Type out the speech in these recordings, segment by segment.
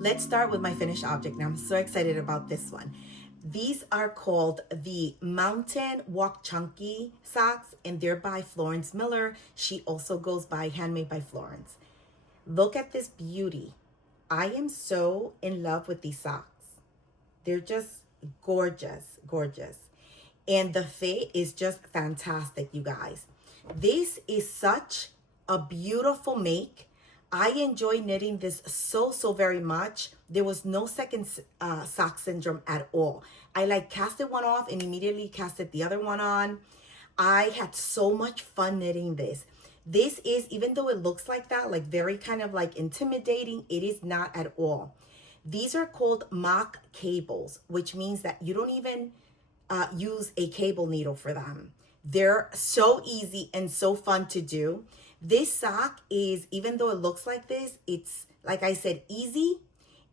let's start with my finished object. Now I'm so excited about this one. These are called the Mountain Walk Chunky socks, and they're by Florence Miller. She also goes by Handmade by Florence. Look at this beauty. I am so in love with these socks. They're just gorgeous, gorgeous. And the fit is just fantastic, you guys. This is such a beautiful make. I enjoy knitting this so very much. There was no second sock syndrome at all. I like casted one off and immediately casted the other one on. I had so much fun knitting this. This is, even though it looks like that, like very kind of like intimidating, it is not at all. These are called mock cables, which means that you don't even use a cable needle for them. They're so easy and so fun to do. This sock is, even though it looks like this, it's, like I said, easy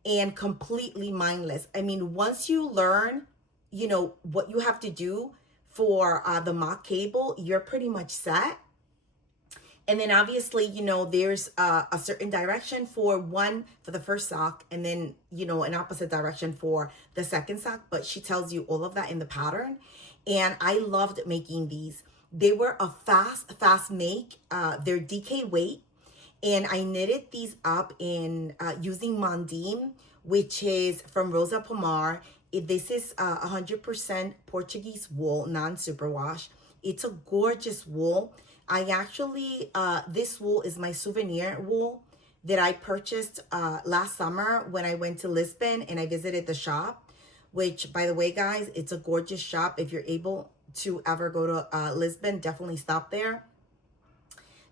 and completely mindless. I mean, once you learn, you know, what you have to do for the mock cable, you're pretty much set. And then obviously, you know, there's a certain direction for the first sock, and then, you know, an opposite direction for the second sock. But she tells you all of that in the pattern. And I loved making these. They were a fast make. They're DK weight. And I knitted these up in using Mondim, which is from Rosa Pomar. This is 100% Portuguese wool, non-superwash. It's a gorgeous wool. I actually, this wool is my souvenir wool that I purchased last summer when I went to Lisbon and I visited the shop, which, by the way, guys, it's a gorgeous shop. If you're able to ever go to Lisbon, definitely stop there.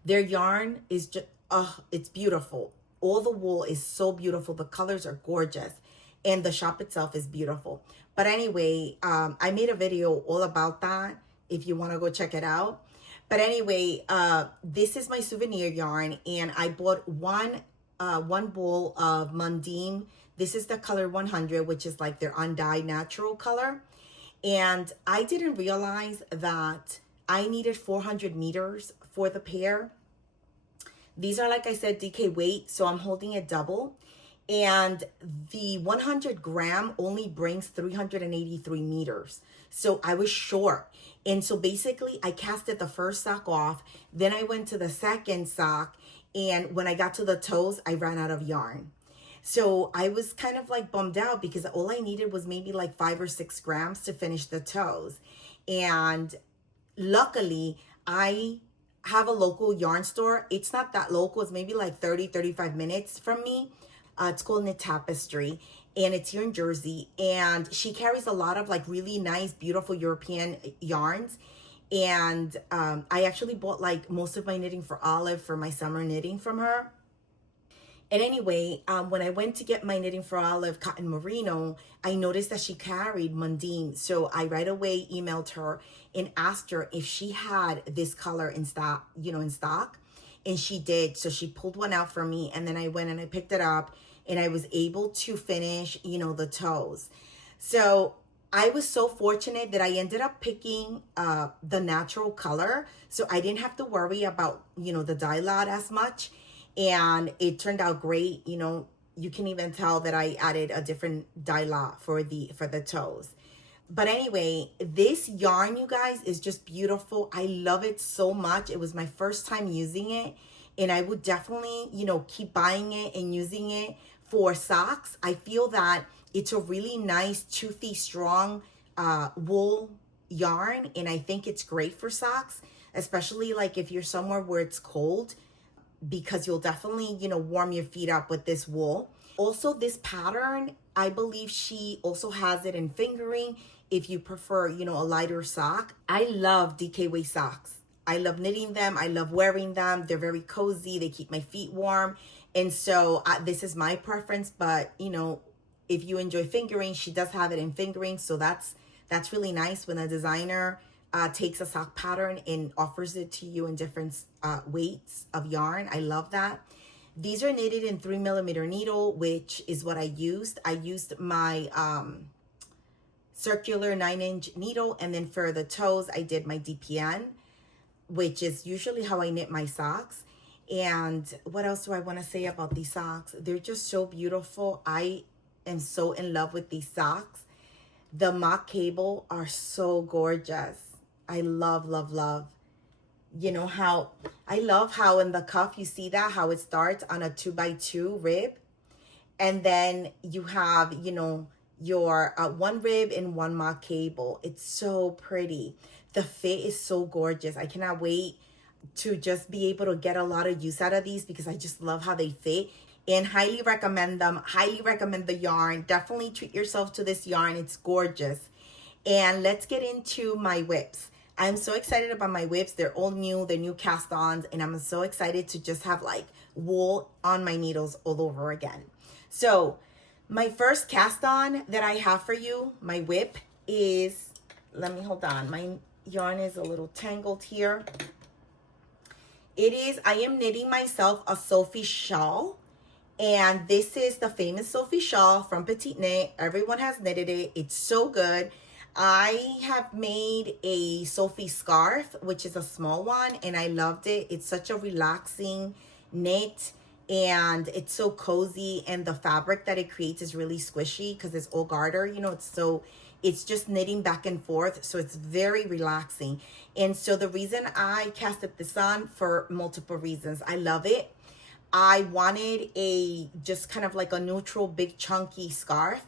Their yarn is just, it's beautiful. All the wool is so beautiful. The colors are gorgeous. And the shop itself is beautiful. But anyway, I made a video all about that if you want to go check it out. But anyway, this is my souvenir yarn, and I bought one bowl of Mondim. This is the color 100, which is like their undyed natural color. And I didn't realize that I needed 400 meters for the pair. These are, like I said, DK weight, so I'm holding it double. And the 100 gram only brings 383 meters. So I was short. And so basically I casted the first sock off. Then I went to the second sock. And when I got to the toes, I ran out of yarn. So I was kind of like bummed out because all I needed was maybe like 5 or 6 grams to finish the toes. And luckily I have a local yarn store. It's not that local. It's maybe like 35 minutes from me. It's called Knit Tapestry, and it's here in Jersey. And she carries a lot of like really nice, beautiful European yarns. And I actually bought like most of my knitting for Olive for my summer knitting from her. And anyway, when I went to get my knitting for Olive cotton merino, I noticed that she carried Mondim. So I right away emailed her and asked her if she had this color in stock, in stock. And she did. So she pulled one out for me, and then I went and I picked it up, and I was able to finish, the toes. So I was so fortunate that I ended up picking the natural color. So I didn't have to worry about, the dye lot as much. And it turned out great. You can even tell that I added a different dye lot for the toes. But anyway, this yarn, you guys, is just beautiful. I love it so much. It was my first time using it, and I would definitely, keep buying it and using it for socks. I feel that it's a really nice, toothy, strong wool yarn, and I think it's great for socks, especially like if you're somewhere where it's cold, because you'll definitely, warm your feet up with this wool. Also, this pattern, I believe she also has it in fingering if you prefer, a lighter sock. I love DK weight socks. I love knitting them. I love wearing them. They're very cozy. They keep my feet warm. And so this is my preference. But, if you enjoy fingering, she does have it in fingering. So that's really nice when a designer takes a sock pattern and offers it to you in different weights of yarn. I love that. These are knitted in 3mm needle, which is what I used. I used my circular 9-inch needle, and then for the toes, I did my DPN, which is usually how I knit my socks. And what else do I want to say about these socks? They're just so beautiful. I am so in love with these socks. The mock cable are so gorgeous. I love, love, love. You know how, I love how in the cuff you see that, how it starts on a 2x2 rib. And then you have, you know, your one rib and one mock cable. It's so pretty. The fit is so gorgeous. I cannot wait to just be able to get a lot of use out of these because I just love how they fit, and highly recommend them. Highly recommend the yarn. Definitely treat yourself to this yarn. It's gorgeous. And let's get into my whips. I'm so excited about my whips. They're all new. They're new cast-ons, and I'm so excited to just have like wool on my needles all over again. So my first cast-on that I have for you, my whip, is, let me hold on. My yarn is a little tangled here. It is, I am knitting myself a Sophie shawl. And this is the famous Sophie shawl from Petite Knit. Everyone has knitted it. It's so good. I have made a Sophie scarf, which is a small one, and I loved it. It's such a relaxing knit, and it's so cozy, and the fabric that it creates is really squishy because it's all garter. You know, it's just knitting back and forth, so it's very relaxing. And so the reason I casted this on, for multiple reasons. I love it. I wanted a just kind of like a neutral, big, chunky scarf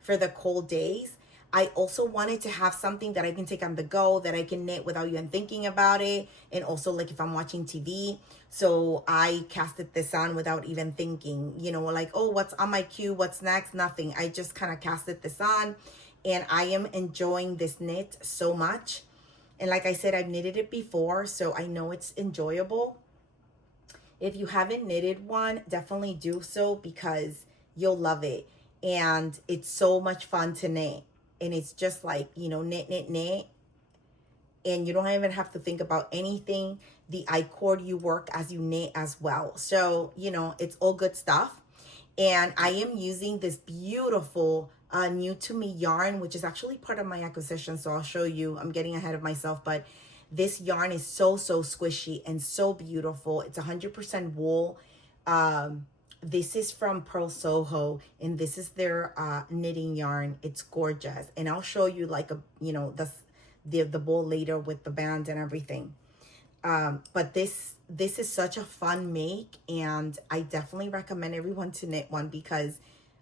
for the cold days. I also wanted to have something that I can take on the go, that I can knit without even thinking about it. And also like if I'm watching TV. So I casted this on without even thinking, you know, like, oh, what's on my queue? What's next? Nothing. I just kind of casted this on, and I am enjoying this knit so much. And like I said, I've knitted it before, so I know it's enjoyable. If you haven't knitted one, definitely do so because you'll love it. And it's so much fun to knit. And it's just like, you know, knit, knit, knit. And you don't even have to think about anything. The I-cord, you work as you knit as well. So, you know, it's all good stuff. And I am using this beautiful new to me yarn, which is actually part of my acquisition. So I'll show you. I'm getting ahead of myself, but this yarn is so squishy and so beautiful. It's 100% wool. This is from Purl Soho, and this is their knitting yarn. It's gorgeous, and I'll show you like a, you know, the bowl later with the band and everything. But this is such a fun make, and I definitely recommend everyone to knit one because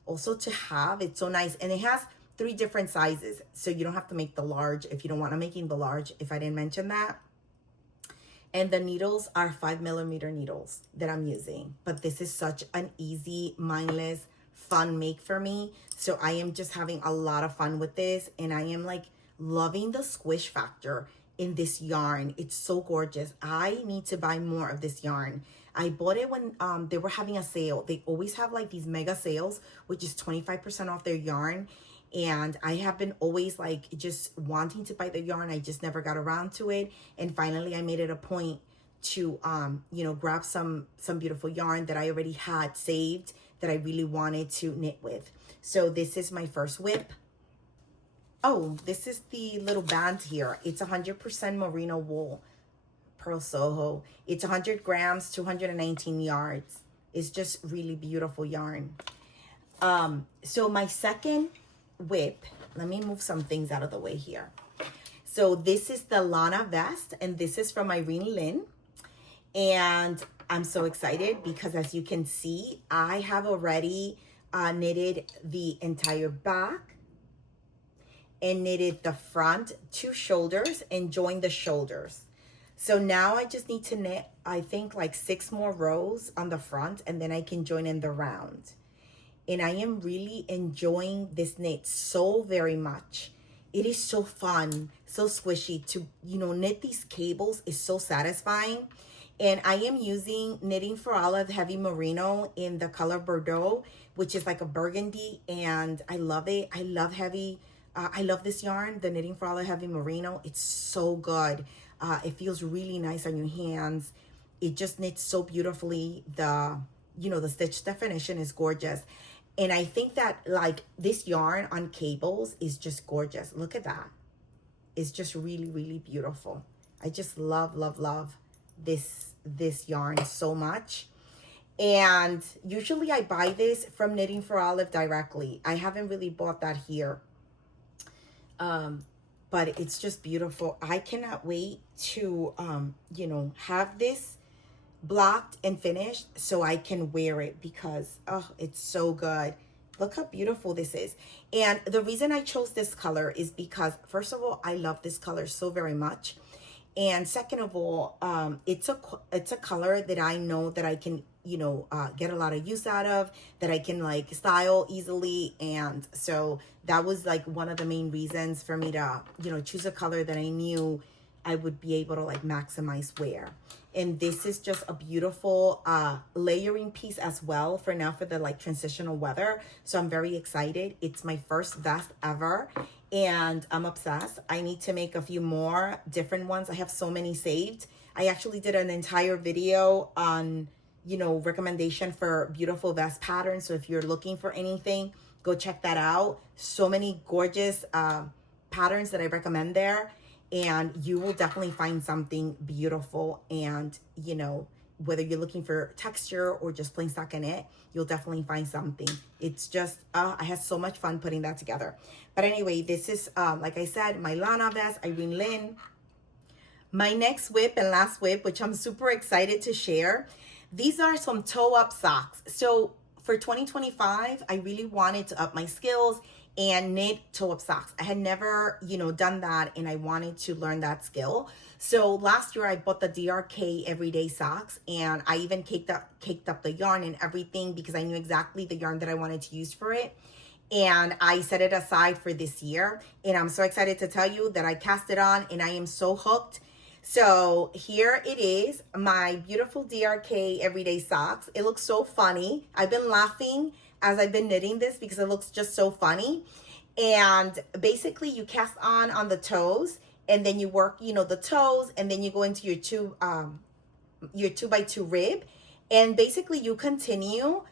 also to have, it's so nice, and it has 3 different sizes, so you don't have to make the large if you don't want to making the large, if I didn't mention that. And the needles are 5mm needles that I'm using. But this is such an easy, mindless, fun make for me. So I am just having a lot of fun with this. And I am like loving the squish factor in this yarn. It's so gorgeous. I need to buy more of this yarn. I bought it when they were having a sale. They always have like these mega sales, which is 25% off their yarn. And I have been always like just wanting to buy the yarn. I just never got around to it. And finally I made it a point to, you know, grab some beautiful yarn that I already had saved that I really wanted to knit with. So this is my first whip. Oh, this is the little band here. It's 100% merino wool, Purl Soho. It's 100 grams, 219 yards. It's just really beautiful yarn. So my second whip, let me move some things out of the way here. So this is the Lana vest, and this is from Irene Lynn. And I'm so excited because as you can see, I have already knitted the entire back and knitted the front 2 shoulders and joined the shoulders. So now I just need to knit, I think like 6 more rows on the front, and then I can join in the round. And I am really enjoying this knit so very much. It is so fun, so squishy to, you know, knit these cables is so satisfying. And I am using Knitting for Olive Heavy Merino in the color Bordeaux, which is like a burgundy, and I love it. I love heavy, I love this yarn, the Knitting for Olive Heavy Merino. It's so good. It feels really nice on your hands. It just knits so beautifully. The, you know, the stitch definition is gorgeous. And I think that like this yarn on cables is just gorgeous. Look at that. It's just really, really beautiful. I just love, love, love this yarn so much. And usually I buy this from Knitting for Olive directly. I haven't really bought that here. But it's just beautiful. I cannot wait to, you know, have this blocked and finished so I can wear it because, oh, it's so good. Look how beautiful this is. And the reason I chose this color is because, first of all, I love this color so very much. And second of all, it's a color that I know that I can, you know, get a lot of use out of, that I can like style easily. And so that was like one of the main reasons for me to, you know, choose a color that I knew I would be able to like maximize wear. And this is just a beautiful layering piece as well for now for the like transitional weather. So I'm very excited. It's my first vest ever and I'm obsessed. I need to make a few more different ones. I have so many saved. I actually did an entire video on, you know, recommendation for beautiful vest patterns. So if you're looking for anything, go check that out. So many gorgeous patterns that I recommend there. And you will definitely find something beautiful. And, you know, whether you're looking for texture or just plain stockinette, you'll definitely find something. It's just, I had so much fun putting that together. But anyway, this is, like I said, my Lana vest, Irene Lynn. My next whip and last whip, which I'm super excited to share. These are some toe-up socks. So for 2025, I really wanted to up my skills and knit toe-up socks. I had never, you know, done that, and I wanted to learn that skill. So last year I bought the DRK everyday socks, and I even caked up the yarn and everything because I knew exactly the yarn that I wanted to use for it. And I set it aside for this year, and I'm so excited to tell you that I cast it on and I am so hooked. So here it is, my beautiful DRK everyday socks. It looks so funny. I've been laughing as I've been knitting this because it looks just so funny. And basically you cast on the toes, and then you work, you know, the toes, and then you go into your 2x2 rib, and basically you continue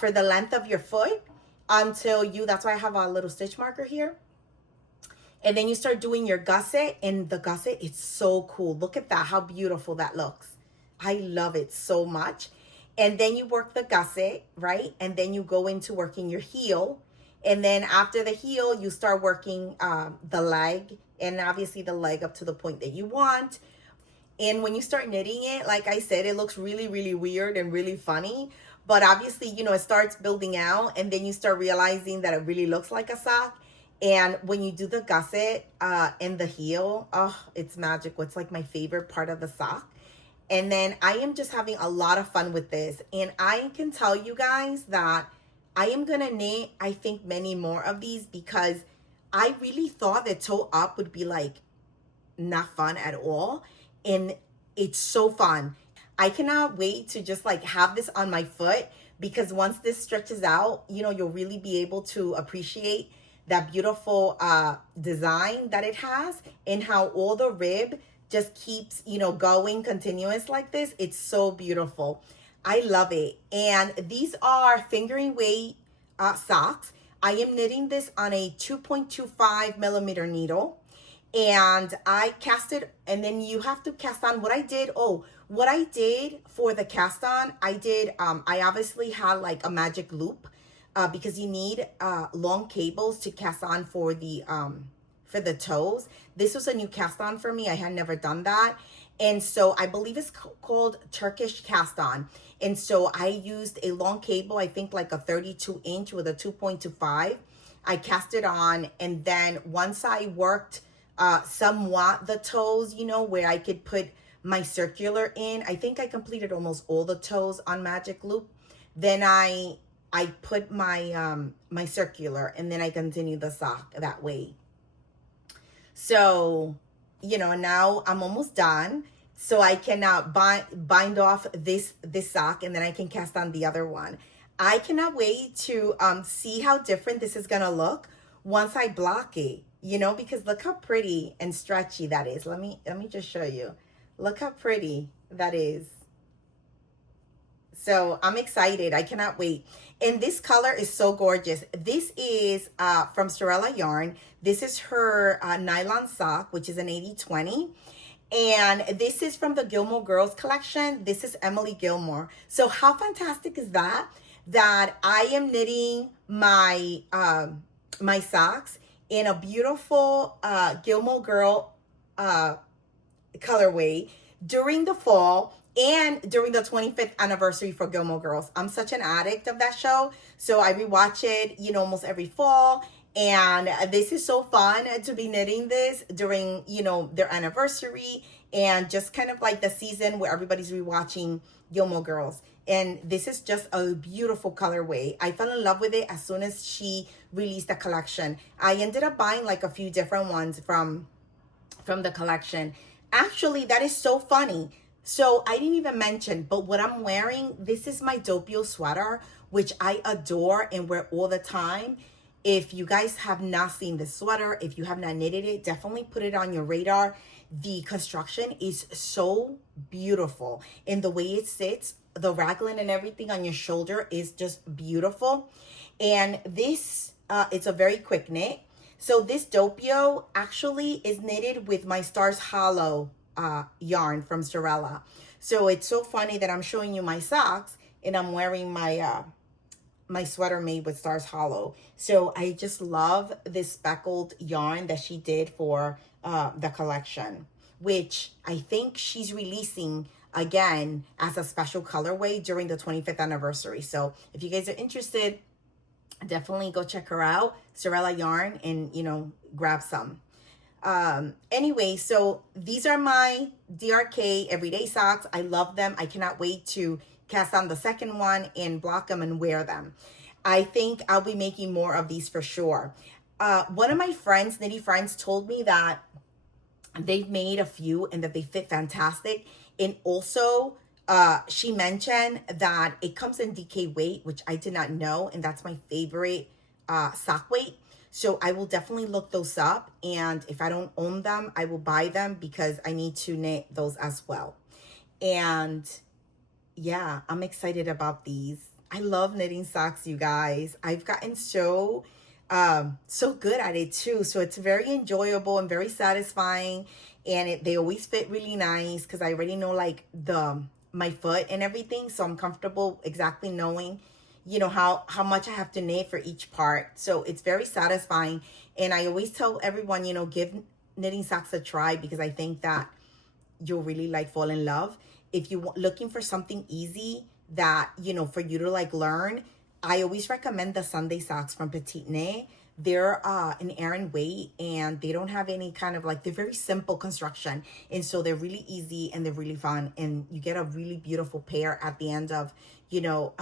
for the length of your foot until that's why I have a little stitch marker here. And then you start doing your gusset, and the gusset, it's so cool. Look at that, how beautiful that looks. I love it so much. And then you work the gusset, right? And then you go into working your heel. And then after the heel, you start working the leg, and obviously the leg up to the point that you want. And when you start knitting it, like I said, it looks really, really weird and really funny. But obviously, you know, it starts building out, and then you start realizing that it really looks like a sock. And when you do the gusset and the heel, oh, it's magical. It's like my favorite part of the sock. And then I am just having a lot of fun with this. And I can tell you guys that I am going to knit, I think, many more of these because I really thought that toe up would be like not fun at all. And it's so fun. I cannot wait to just like have this on my foot because once this stretches out, you know, you'll really be able to appreciate that beautiful design that it has and how all the rib just keeps, you know, going continuous like this. It's so beautiful. I love it. And these are fingering weight socks. I am knitting this on a 2.25 millimeter needle, and I cast it, and then you have to cast on. What I did for the cast on, I obviously had like a magic loop because you need long cables to cast on for the toes. This was a new cast on for me. I had never done that. And so I believe it's called Turkish cast on. And so I used a long cable, I think like a 32-inch with a 2.25. I cast it on, and then once I worked somewhat the toes, you know, where I could put my circular in, I think I completed almost all the toes on magic loop. Then I put my my circular, and then I continued the sock that way. So, you know, now I'm almost done. So I can bind off this sock, and then I can cast on the other one. I cannot wait to see how different this is gonna look once I block it, you know, because look how pretty and stretchy that is. Let me just show you. Look how pretty that is. So I'm excited. I cannot wait. And this color is so gorgeous. This is from Sorella Yarn. This is her nylon sock, which is an 80/20. And this is from the Gilmore Girls collection. This is Emily Gilmore. So how fantastic is that? That I am knitting my my socks in a beautiful Gilmore Girl colorway during the fall and during the 25th anniversary for Gilmore Girls. I'm such an addict of that show, so I rewatch it, you know, almost every fall. And this is so fun to be knitting this during, you know, their anniversary and just kind of like the season where everybody's rewatching Gilmore Girls. And this is just a beautiful colorway. I fell in love with it as soon as she released the collection. I ended up buying like a few different ones from the collection. Actually, that is so funny. So I didn't even mention, but what I'm wearing, this is my Doppio sweater, which I adore and wear all the time. If you guys have not seen this sweater, if you have not knitted it, definitely put it on your radar. The construction is so beautiful and the way it sits, the raglan and everything on your shoulder is just beautiful. And this, it's a very quick knit. So this Doppio actually is knitted with my Stars Hollow yarn from Sorella. So it's so funny that I'm showing you my socks and I'm wearing my my sweater made with Stars Hollow. So I just love this speckled yarn that she did for the collection, which I think she's releasing again as a special colorway during the 25th anniversary. So if you guys are interested, definitely go check her out, Sorella Yarn, and, you know, grab some. Anyway, so these are my DRK everyday socks. I love them. I cannot wait to cast on the second one and block them and wear them. I think I'll be making more of these for sure. One of my friends, knitty friends, told me that they've made a few and that they fit fantastic. And also, she mentioned that it comes in DK weight, which I did not know, and that's my favorite sock weight. So I will definitely look those up, and if I don't own them, I will buy them because I need to knit those as well. And yeah, I'm excited about these. I love knitting socks, you guys. I've gotten so good at it too. So it's very enjoyable and very satisfying, and they always fit really nice because I already know like my foot and everything, so I'm comfortable exactly knowing, you know, how much I have to knit for each part. So it's very satisfying. And I always tell everyone, you know, give knitting socks a try because I think that you'll really like fall in love. If you're looking for something easy that, you know, for you to like learn, I always recommend the Sunday socks from Petite Knit. They're an Aran weight and they don't have any kind of like, they're very simple construction. And so they're really easy and they're really fun. And you get a really beautiful pair at the end of, you know,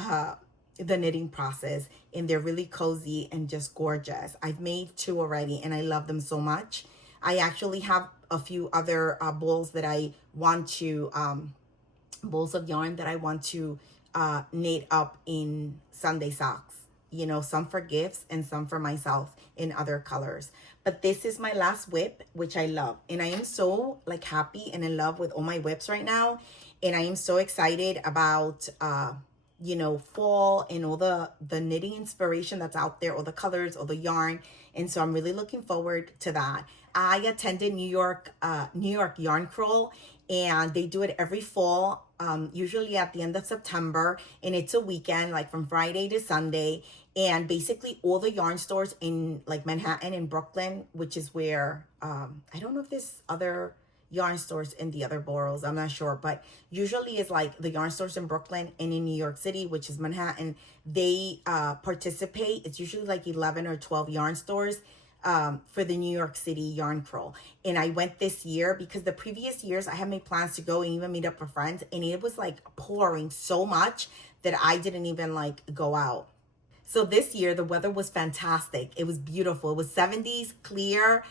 the knitting process. And they're really cozy and just gorgeous. I've made 2 already and I love them so much. I actually have a few other bowls that I want to, bowls of yarn that I want to knit up in Sunday socks. You know, some for gifts and some for myself in other colors. But this is my last whip, which I love. And I am so like happy and in love with all my whips right now. And I am so excited about, you know, fall and all the knitting inspiration that's out there, all the colors, all the yarn. And so I'm really looking forward to that. I attended New York Yarn Crawl, and they do it every fall, usually at the end of September. And it's a weekend, like from Friday to Sunday. And basically all the yarn stores in like Manhattan and Brooklyn, which is where, I don't know if there's other yarn stores in the other boroughs, I'm not sure, but usually it's like the yarn stores in Brooklyn and in New York City, which is Manhattan, they participate. It's usually like 11 or 12 yarn stores for the New York City Yarn Crawl. And I went this year because the previous years I had made plans to go and even meet up with friends, and it was like pouring so much that I didn't even like go out. So this year the weather was fantastic. It was beautiful. It was 70s, clear,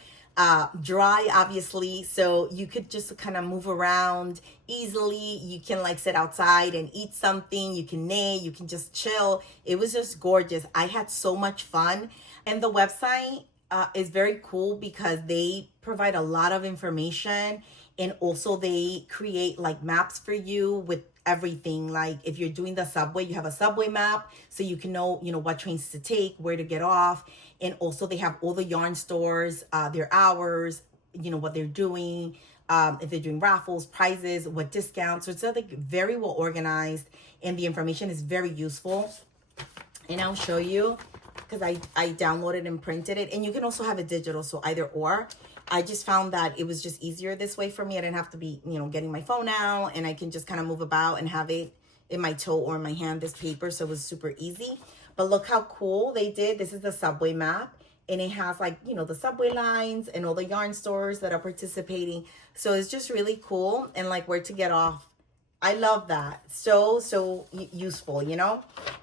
dry, obviously, so you could just kind of move around easily. You can like sit outside and eat something. You can knit. You can just chill. It was just gorgeous. I had so much fun. And the website is very cool because they provide a lot of information, and also they create like maps for you with everything. Like if you're doing the subway, you have a subway map so you can know, you know, what trains to take, where to get off. And also they have all the yarn stores, their hours, what they're doing, if they're doing raffles, prizes, what discounts. So it's like very well organized, and the information is very useful. And I'll show you, because I downloaded and printed it, and you can also have it digital, so either or. I just found that it was just easier this way for me. I didn't have to be, getting my phone out, and I can just kind of move about and have it in my toe or in my hand, this paper. So it was super easy. But look how cool they did. This is the subway map, and it has like, the subway lines and all the yarn stores that are participating. So it's just really cool, and like where to get off. I love that. So useful,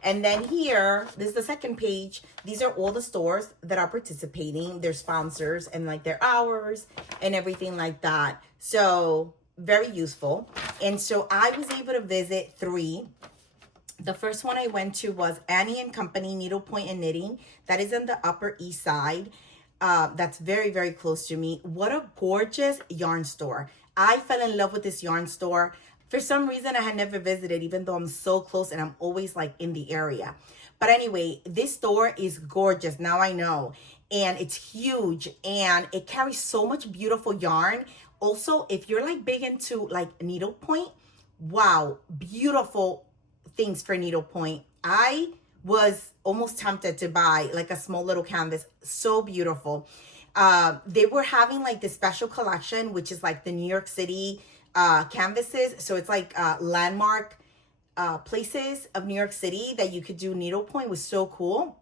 And then here, this is the second page. These are all the stores that are participating, their sponsors, and like their hours and everything like that. So very useful. And so I was able to visit 3. The first one I went to was Annie and Company Needlepoint and Knitting. That is in the Upper East Side. That's very, very close to me. What a gorgeous yarn store. I fell in love with this yarn store. For some reason, I had never visited, even though I'm so close and I'm always like in the area. But anyway, this store is gorgeous. Now I know. And it's huge, and it carries so much beautiful yarn. Also, if you're like big into like needlepoint, wow, beautiful things for needlepoint. I was almost tempted to buy like a small little canvas. So beautiful. They were having like this special collection, which is like the New York City canvases. So it's like landmark places of New York City that you could do needlepoint. Was so cool.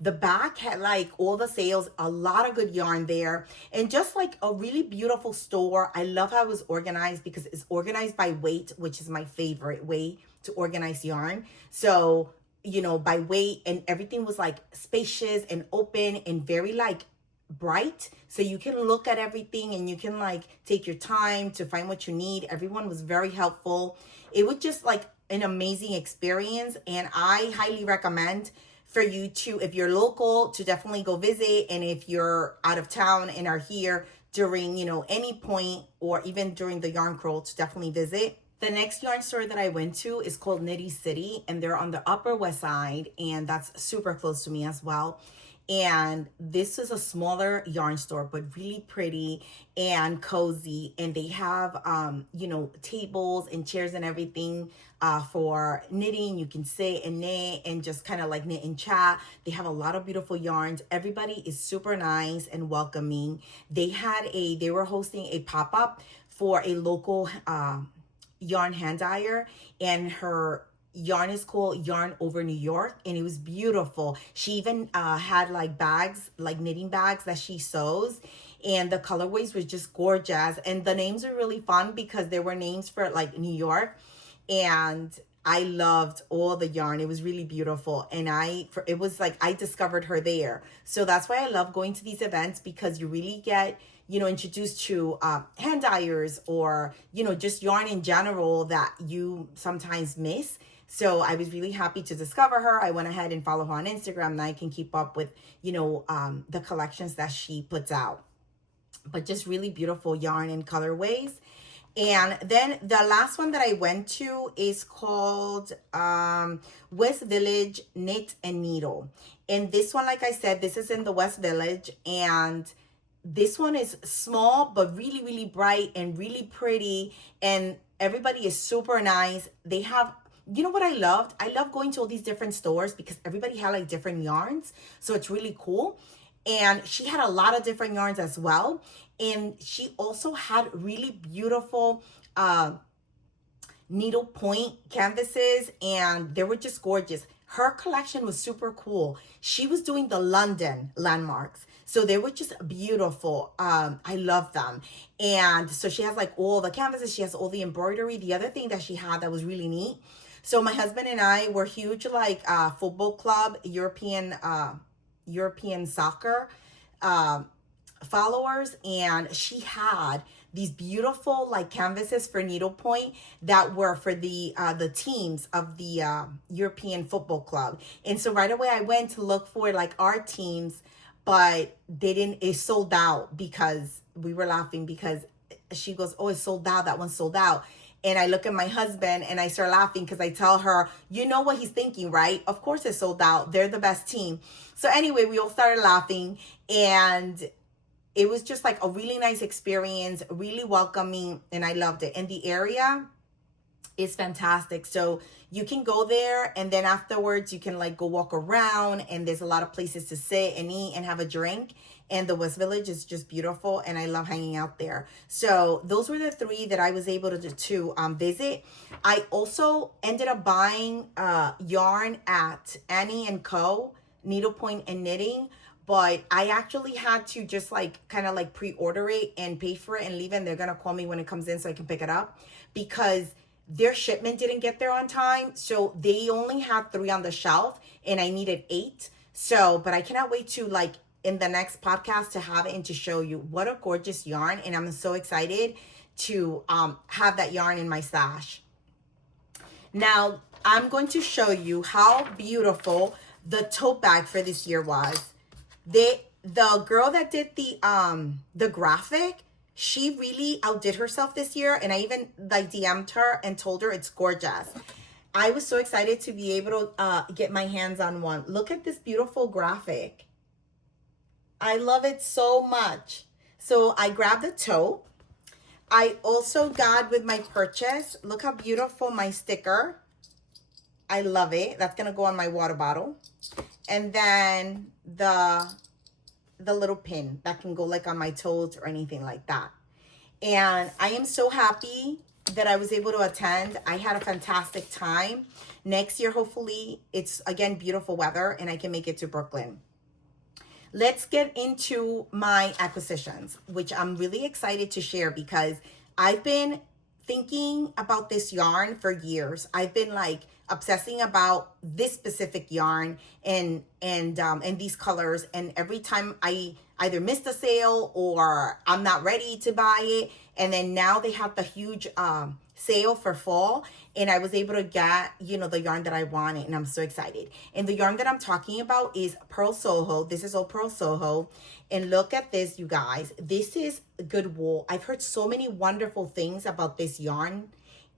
The back had like all the sales, a lot of good yarn there, and just like a really beautiful store. I love how it was organized, because it's organized by weight, which is my favorite way to organize yarn. So, by weight, and everything was like spacious and open and very like bright, so you can look at everything and you can like take your time to find what you need. Everyone was very helpful. It was just like an amazing experience, and I highly recommend for you to, if you're local, to definitely go visit, and if you're out of town and are here during any point, or even during the yarn crawl, to definitely visit. The next yarn store that I went to is called Nitty City, and they're on the Upper West Side, and that's super close to me as well. And this is a smaller yarn store, but really pretty and cozy. And they have, tables and chairs and everything for knitting. You can sit and knit and just kind of like knit and chat. They have a lot of beautiful yarns. Everybody is super nice and welcoming. They were hosting a pop-up for a local yarn hand dyer, and her yarn is called Yarn Over New York, and it was beautiful. She even had like bags, like knitting bags that she sews, and the colorways were just gorgeous, and the names were really fun because there were names for like New York, and I loved all the yarn. It was really beautiful, and it was like I discovered her there. So that's why I love going to these events, because you really get introduced to hand dyers, or just yarn in general that you sometimes miss. So I was really happy to discover her. I went ahead and follow her on Instagram. Now I can keep up with, the collections that she puts out. But just really beautiful yarn and colorways. And then the last one that I went to is called West Village Knit and Needle. And this one, like I said, this is in the West Village. And this one is small, but really, really bright and really pretty. And everybody is super nice. They have... what I loved? I love going to all these different stores because everybody had like different yarns. So it's really cool. And she had a lot of different yarns as well. And she also had really beautiful needle point canvases, and they were just gorgeous. Her collection was super cool. She was doing the London landmarks. So they were just beautiful. I love them. And so she has like all the canvases. She has all the embroidery. The other thing that she had that was really neat. So my husband and I were huge like football club, European soccer followers. And she had these beautiful like canvases for needlepoint that were for the teams of the European football club. And so right away I went to look for like our teams, but it sold out, because we were laughing because she goes, oh, it's sold out. That one's sold out. And I look at my husband and I start laughing because I tell her, you know what he's thinking, right? Of course it's sold out. They're the best team. So anyway, we all started laughing, and it was just like a really nice experience, really welcoming, and I loved it. And the area is fantastic. So you can go there, and then afterwards you can like go walk around, and there's a lot of places to sit and eat and have a drink. And the West Village is just beautiful, and I love hanging out there. So those were the three that I was able to visit. I also ended up buying yarn at Annie & Co, Needlepoint and Knitting, but I actually had to just like kind of like pre-order it and pay for it and leave it, and they're gonna call me when it comes in so I can pick it up, because their shipment didn't get there on time. So they only had 3 on the shelf and I needed 8. So, but I cannot wait to like in the next podcast to have it and to show you what a gorgeous yarn. And I'm so excited to have that yarn in my stash. Now, I'm going to show you how beautiful the tote bag for this year was. The girl that did the graphic, she really outdid herself this year, and I even like DM'd her and told her it's gorgeous. I was so excited to be able to get my hands on one. Look at this beautiful graphic. I love it so much. So I grabbed the tote. I also got with my purchase, look how beautiful my sticker. I love it. That's gonna go on my water bottle. And then the little pin that can go like on my toes or anything like that. And I am so happy that I was able to attend. I had a fantastic time. Next year, hopefully, it's again beautiful weather and I can make it to Brooklyn. Let's get into my acquisitions, which I'm really excited to share because I've been thinking about this yarn for years. I've been like obsessing about this specific yarn and these colors, and every time I either missed a sale or I'm not ready to buy it, and then now they have the huge sale for fall, and I was able to get, you know, the yarn that I wanted, and I'm so excited. And the yarn that I'm talking about is Purl Soho. This is all Purl Soho. And look at this, you guys. This is good wool. I've heard so many wonderful things about this yarn.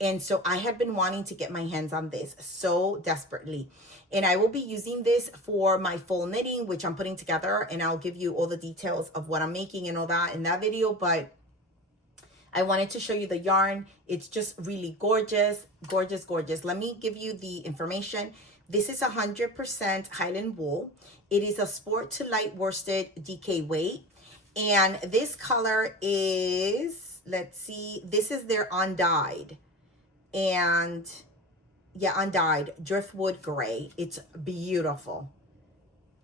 And so I have been wanting to get my hands on this so desperately. And I will be using this for my full knitting, which I'm putting together. And I'll give you all the details of what I'm making and all that in that video. But I wanted to show you the yarn. It's just really gorgeous, gorgeous, gorgeous. Let me give you the information. This is 100% Highland wool. It is a sport to light worsted DK weight. And this color is, let's see, this is their undyed. And yeah, undyed driftwood gray. It's beautiful.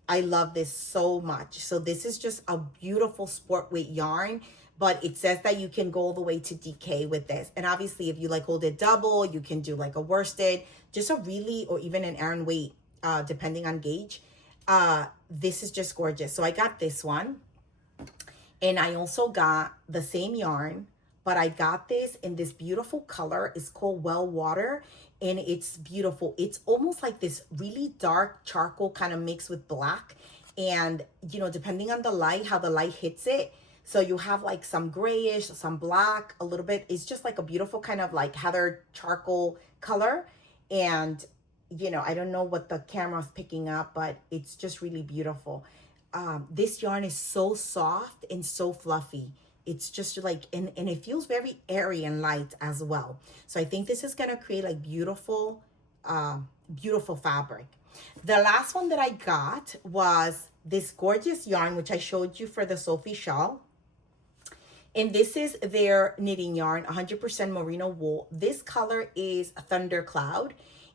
I love this so much. So this is just a beautiful sport weight yarn, but it says that you can go all the way to DK with this. And obviously if you like hold it double, you can do like a worsted, just a really, or even an Aran weight, depending on gauge. This is just gorgeous. So I got this one, and I also got the same yarn, but I got this in this beautiful color. It's called Well Water, and it's beautiful. It's almost like this really dark charcoal kind of mixed with black. And, you know, depending on the light, how the light hits it. So you have like some grayish, some black, a little bit. It's just like a beautiful kind of like heather charcoal color. And, you know, I don't know what the camera's picking up, but it's just really beautiful. This yarn is so soft and so fluffy. It's just like, and it feels very airy and light as well. So I think this is going to create like beautiful, beautiful fabric. The last one that I got was this gorgeous yarn, which I showed you for the Sophie shawl. And this is their knitting yarn, 100% merino wool. This color is Thunder Cloud.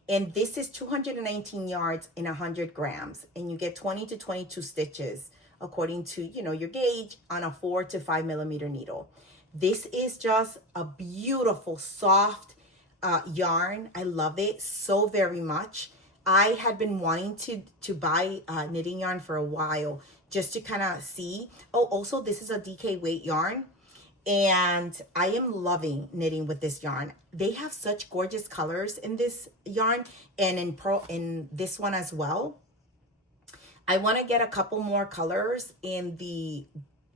And this is 219 yards in 100 grams. And you get 20 to 22 stitches according to, you know, your gauge on a 4 to 5 millimeter needle. This is just a beautiful, soft yarn. I love it so very much. I had been wanting to buy knitting yarn for a while just to kind of see. Oh, also, this is a DK weight yarn. And I am loving knitting with this yarn. They have such gorgeous colors in this yarn and in this one as well. I want to get a couple more colors in the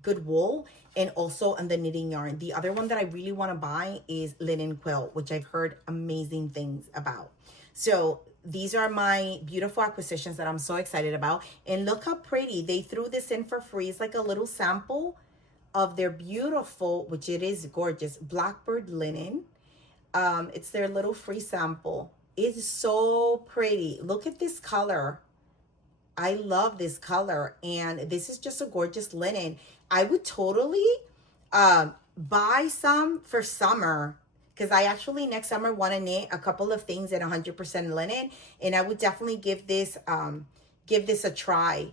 good wool and also on the knitting yarn. The other one that I really want to buy is linen quilt, which I've heard amazing things about. So these are my beautiful acquisitions that I'm so excited about. And look how pretty. They threw this in for free. It's like a little sample of their beautiful, which it is gorgeous, Blackbird linen. It's their little free sample. It's so pretty. Look at this color. I love this color, and this is just a gorgeous linen. I would totally buy some for summer, because I actually next summer want to knit a couple of things in 100% linen, and I would definitely give this a try.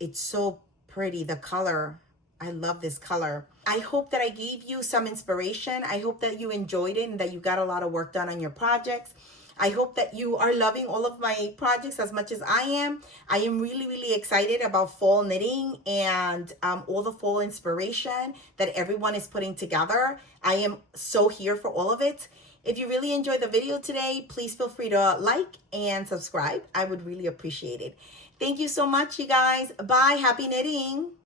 It's so pretty, the color. I love this color. I hope that I gave you some inspiration. I hope that you enjoyed it and that you got a lot of work done on your projects. I hope that you are loving all of my projects as much as I am. I am really, really excited about fall knitting and all the fall inspiration that everyone is putting together. I am so here for all of it. If you really enjoyed the video today, please feel free to like and subscribe. I would really appreciate it. Thank you so much, you guys. Bye. Happy knitting.